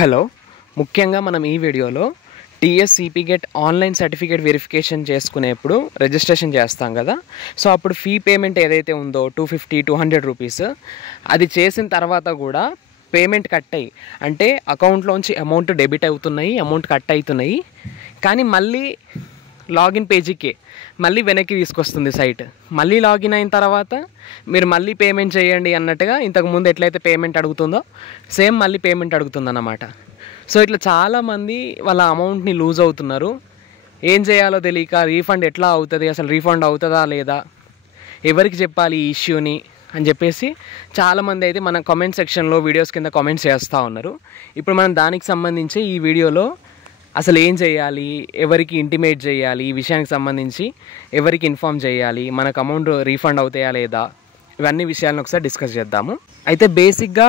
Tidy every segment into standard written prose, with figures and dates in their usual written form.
Hello, ముఖ్యంగా మనం ఈ వీడియోలో TSCP get online certificate verification చేసుకునేప్పుడు రిజిస్ట్రేషన్ చేస్తాం కదా. సో అప్పుడు ఫీ పేమెంట్ ఏదైతే ఉందో 250-200 రూపీస్, అది చేసిన తర్వాత కూడా పేమెంట్ కట్ అయ్యి, అంటే అకౌంట్లోంచి అమౌంట్ డెబిట్ అవుతున్నాయి, అమౌంట్ కట్ అవుతున్నాయి, కానీ మళ్ళీ లాగిన్ పేజీకి మళ్ళీ వెనక్కి తీసుకొస్తుంది సైట్. మళ్ళీ లాగిన్ అయిన తర్వాత మీరు మళ్ళీ పేమెంట్ చేయండి అన్నట్టుగా ఇంతకుముందు ఎట్లయితే పేమెంట్ అడుగుతుందో సేమ్ మళ్ళీ పేమెంట్ అడుగుతుందన్నమాట. సో ఇట్లా చాలామంది వాళ్ళ అమౌంట్ని లూజ్ అవుతున్నారు. ఏం చేయాలో తెలియక రీఫండ్ ఎట్లా అవుతుంది, అసలు రీఫండ్ అవుతుందా లేదా, ఎవరికి చెప్పాలి ఈ ఇష్యూని అని చెప్పేసి చాలామంది అయితే మన కామెంట్ సెక్షన్లో వీడియోస్ కింద కామెంట్స్ చేస్తూ ఉన్నారు. ఇప్పుడు మనం దానికి సంబంధించి ఈ వీడియోలో అసలు ఏం చేయాలి, ఎవరికి ఇంటిమేట్ చేయాలి, ఈ విషయానికి సంబంధించి ఎవరికి ఇన్ఫామ్ చేయాలి, మనకు అమౌంట్ రీఫండ్ అవుతాయా లేదా, ఇవన్నీ విషయాలను ఒకసారి డిస్కస్ చేద్దాము. అయితే బేసిక్గా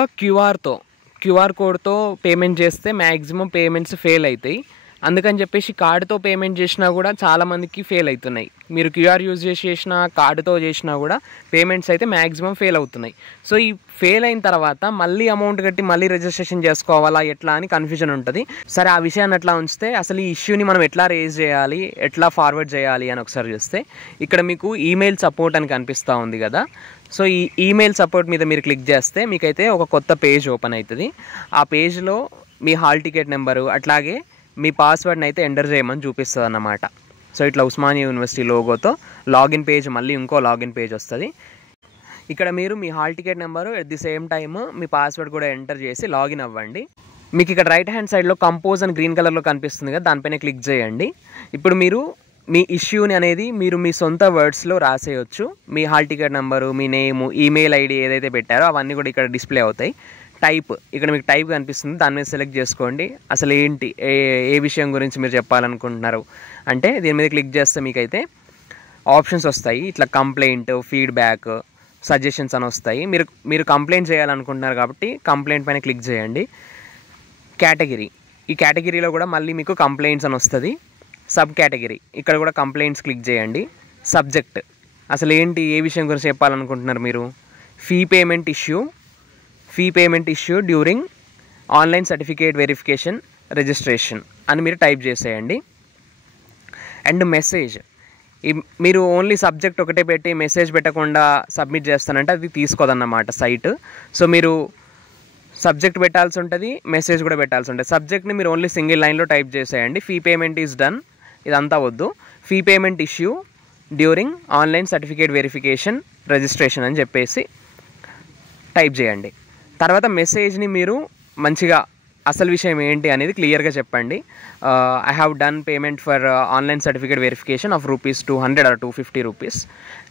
క్యూఆర్ కోడ్తో పేమెంట్ చేస్తే మ్యాక్సిమం పేమెంట్స్ ఫెయిల్ అవుతాయి. అందుకని చెప్పేసి కార్డుతో పేమెంట్ చేసినా కూడా చాలామందికి ఫెయిల్ అవుతున్నాయి. మీరు క్యూఆర్ యూజ్ చేసినా కార్డుతో చేసినా కూడా పేమెంట్స్ అయితే మ్యాక్సిమం ఫెయిల్ అవుతున్నాయి. సో ఈ ఫెయిల్ అయిన తర్వాత మళ్ళీ అమౌంట్ కట్టి మళ్ళీ రిజిస్ట్రేషన్ చేసుకోవాలా ఎట్లా అని కన్ఫ్యూజన్ ఉంటుంది. సరే, ఆ విషయాన్ని ఎట్లా ఉంచితే అసలు ఈ ఇష్యూని మనం ఎట్లా రేజ్ చేయాలి, ఎట్లా ఫార్వర్డ్ చేయాలి అని ఒకసారి చూస్తే ఇక్కడ మీకు ఈమెయిల్ సపోర్ట్ అని కనిపిస్తూ ఉంది కదా. సో ఈ ఈమెయిల్ సపోర్ట్ మీద మీరు క్లిక్ చేస్తే మీకైతే ఒక కొత్త పేజ్ ఓపెన్ అవుతుంది. ఆ పేజ్లో మీ హాల్ టికెట్ నెంబరు అట్లాగే మీ పాస్వర్డ్ని అయితే ఎంటర్ చేయమని చూపిస్తుంది అన్నమాట. సో ఇట్లా ఉస్మానియా యూనివర్సిటీ లోగోతో లాగిన్ పేజ్, మళ్ళీ ఇంకో లాగిన్ పేజ్ వస్తుంది. ఇక్కడ మీరు మీ hall ticket number at the same time మీ పాస్వర్డ్ కూడా ఎంటర్ చేసి లాగిన్ అవ్వండి. మీకు ఇక్కడ రైట్ హ్యాండ్ సైడ్లో కంపోజ్ అని గ్రీన్ కలర్లో కనిపిస్తుంది కదా, దానిపైన క్లిక్ చేయండి. ఇప్పుడు మీరు మీ ఇష్యూని అనేది మీరు మీ సొంత వర్డ్స్లో రాసేయచ్చు. మీ హాల్ టికెట్ నెంబరు, మీ నేము, ఈమెయిల్ ఐడి ఏదైతే పెట్టారో అవన్నీ కూడా ఇక్కడ డిస్ప్లే అవుతాయి. టైప్, ఇక్కడ మీకు టైప్ కనిపిస్తుంది, దాని మీద సెలెక్ట్ చేసుకోండి. అసలు ఏంటి, ఏ విషయం గురించి మీరు చెప్పాలనుకుంటున్నారు అంటే దీని మీద క్లిక్ చేస్తే మీకైతే ఆప్షన్స్ వస్తాయి. ఇట్లా కంప్లైంట్, ఫీడ్బ్యాక్, సజెషన్స్ అని వస్తాయి. మీరు కంప్లైంట్ చేయాలనుకుంటున్నారు కాబట్టి కంప్లైంట్ పైన క్లిక్ చేయండి. కేటగిరీ, ఈ కేటగిరీలో కూడా మళ్ళీ మీకు కంప్లైంట్స్ అని వస్తుంది. సబ్ కేటగిరీ, ఇక్కడ కూడా కంప్లైంట్స్ క్లిక్ చేయండి. సబ్జెక్ట్, అసలు ఏంటి, ఏ విషయం గురించి చెప్పాలనుకుంటున్నారు మీరు. Fee payment issue during online certificate verification registration అని మీరు టైప్ చేసేయండి. అండ్ మెసేజ్, మీరు ఓన్లీ సబ్జెక్ట్ ఒకటే పెట్టి మెసేజ్ పెట్టకుండా సబ్మిట్ చేస్తానంటే అది తీసుకోదన్నమాట సైట్. సో మీరు సబ్జెక్ట్ పెట్టాల్సి ఉంటుంది, మెసేజ్ కూడా పెట్టాల్సి ఉంటుంది. సబ్జెక్ట్ని మీరు ఓన్లీ సింగిల్ లైన్లో టైప్ చేసేయండి. ఫీ పేమెంట్ ఈజ్ డన్, ఇదంతా వద్దు. Fee payment issue during online certificate verification registration అని చెప్పేసి టైప్ చేయండి. తర్వాత మెసేజ్ని మీరు మంచిగా అసలు విషయం ఏంటి అనేది క్లియర్గా చెప్పండి. I have done payment for online certificate verification of ₹200 or ₹250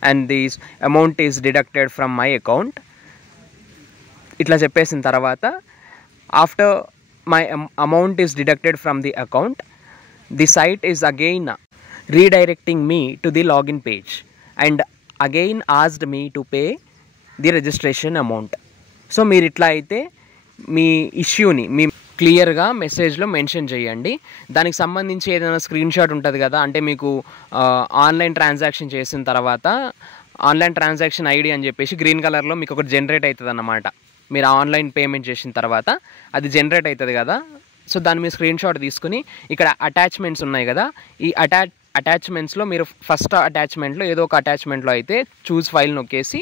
and this amount is deducted from my account. ఇట్లా చెప్పేసిన తర్వాత after my amount is deducted from the account, the site is again redirecting me to the login page and again asked me to pay the registration amount. So మీరు ఇట్లా అయితే మీ ఇష్యూని మీ క్లియర్గా మెసేజ్లో mention చేయండి. దానికి సంబంధించి ఏదైనా స్క్రీన్ షాట్ ఉంటుంది కదా, అంటే మీకు ఆన్లైన్ ట్రాన్సాక్షన్ చేసిన తర్వాత ఆన్లైన్ ట్రాన్సాక్షన్ ఐడి అని చెప్పేసి గ్రీన్ కలర్లో మీకు ఒకటి జనరేట్ అవుతుంది అన్నమాట. మీరు ఆన్లైన్ పేమెంట్ చేసిన తర్వాత అది జనరేట్ అవుతుంది కదా. సో దాని మీద స్క్రీన్ షాట్ తీసుకుని ఇక్కడ అటాచ్మెంట్స్ ఉన్నాయి కదా, ఈ అటాచ్మెంట్స్లో మీరు ఫస్ట్ అటాచ్మెంట్లో ఏదో ఒక అటాచ్మెంట్లో అయితే చూస్ ఫైల్ నొక్కేసి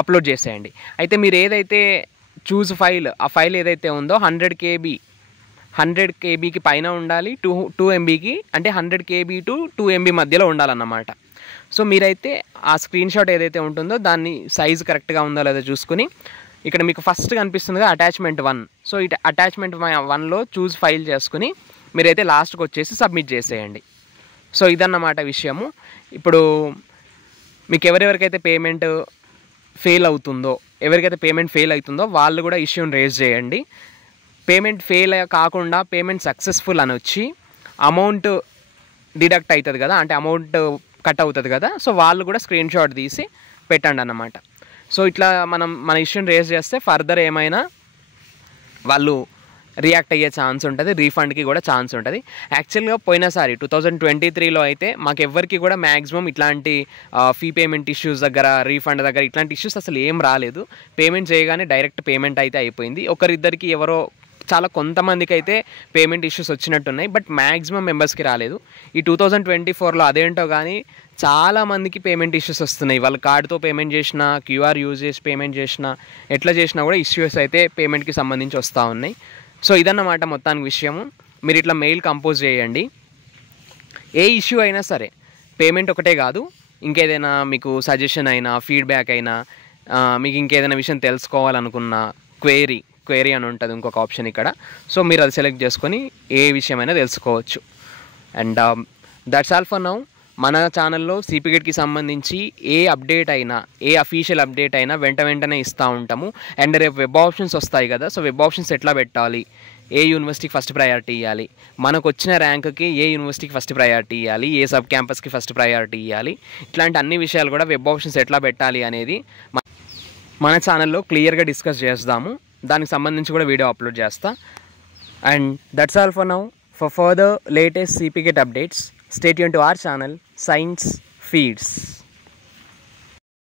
అప్లోడ్ చేసేయండి. అయితే మీరు ఏదైతే చూస్ ఫైల్, ఆ ఫైల్ ఏదైతే ఉందో 100 KBకి పైన ఉండాలి, 2 MBకి, అంటే 100 KB to 2 MB మధ్యలో ఉండాలన్నమాట. సో మీరైతే ఆ స్క్రీన్ షాట్ ఏదైతే ఉంటుందో దాన్ని సైజు కరెక్ట్గా ఉందో లేదో చూసుకుని ఇక్కడ మీకు ఫస్ట్ కనిపిస్తుంది కదా అటాచ్మెంట్ 1. సో ఇటు అటాచ్మెంట్ 1లో చూస్ ఫైల్ చేసుకుని మీరైతే లాస్ట్కి వచ్చేసి సబ్మిట్ చేసేయండి. సో ఇదన్నమాట విషయము. ఇప్పుడు మీకు ఎవరెవరికైతే పేమెంట్ ఫెయిల్ అవుతుందో వాళ్ళు కూడా ఇష్యూని రేజ్ చేయండి. పేమెంట్ ఫెయిల్ కాకుండా పేమెంట్ సక్సెస్ఫుల్ అని వచ్చి అమౌంట్ డిడక్ట్ అవుతుంది కదా, అంటే అమౌంట్ కట్ అవుతుంది కదా, సో వాళ్ళు కూడా స్క్రీన్ షాట్ తీసి పెట్టండి అన్నమాట. సో ఇట్లా మన ఇష్యూని రేజ్ చేస్తే ఫర్దర్ ఏమైనా వాళ్ళు రియాక్ట్ అయ్యే ఛాన్స్ ఉంటుంది, రీఫండ్కి కూడా ఛాన్స్ ఉంటుంది. యాక్చువల్గా పోయినసారి 2023లో అయితే మాకెవ్వరికి కూడా మ్యాక్సిమం ఇట్లాంటి ఫీ పేమెంట్ ఇష్యూస్ దగ్గర, రీఫండ్ దగ్గర ఇట్లాంటి ఇష్యూస్ అసలు ఏం రాలేదు. పేమెంట్ చేయగానే డైరెక్ట్ పేమెంట్ అయితే అయిపోయింది. ఒకరిద్దరికి ఎవరో చాలా కొంతమందికి అయితే పేమెంట్ ఇష్యూస్ వచ్చినట్టున్నాయి, బట్ మ్యాక్సిమం మెంబర్స్కి రాలేదు. ఈ 2024లో అదేంటో కానీ చాలామందికి పేమెంట్ ఇష్యూస్ వస్తున్నాయి. వాళ్ళు కార్డుతో పేమెంట్ చేసినా, క్యూఆర్ యూజ్ చేసి పేమెంట్ చేసినా, ఎట్లా చేసినా కూడా ఇష్యూస్ అయితే పేమెంట్కి సంబంధించి వస్తూ ఉన్నాయి. సో ఇదన్నమాట మొత్తానికి విషయము. మీరు ఇట్లా మెయిల్ కంపోజ్ చేయండి. ఏ ఇష్యూ అయినా సరే, పేమెంట్ ఒకటే కాదు, ఇంకేదైనా మీకు సజెషన్ అయినా, ఫీడ్బ్యాక్ అయినా, మీకు ఇంకేదైనా విషయం తెలుసుకోవాలనుకున్న క్వేరీ అని ఉంటుంది ఇంకొక ఆప్షన్ ఇక్కడ. సో మీరు అది సెలెక్ట్ చేసుకొని ఏ విషయమైనా తెలుసుకోవచ్చు. And that's all for now. మన ఛానల్లో సిపిగేట్కి సంబంధించి ఏ అప్డేట్ అయినా, ఏ అఫీషియల్ అప్డేట్ అయినా వెంటనే ఇస్తూ ఉంటాము. అండ్ రేపు వెబ్ ఆప్షన్స్ వస్తాయి కదా, సో వెబ్ ఆప్షన్స్ ఎట్లా పెట్టాలి, ఏ యూనివర్సిటీకి ఫస్ట్ ప్రయారిటీ ఇవ్వాలి, మనకు వచ్చిన ర్యాంక్కి ఏ యూనివర్సిటీకి ఫస్ట్ ప్రయారిటీ ఇవ్వాలి, ఏ సబ్ క్యాంపస్కి ఫస్ట్ ప్రయారిటీ ఇవ్వాలి, ఇట్లాంటి అన్ని విషయాలు కూడా వెబ్ ఆప్షన్స్ ఎట్లా పెట్టాలి అనేది మన ఛానల్లో క్లియర్గా డిస్కస్ చేస్తాము. దానికి సంబంధించి కూడా వీడియో అప్లోడ్ చేస్తా. And that's all for now. For further latest CPGET updates, stay tune to our channel Science feeds.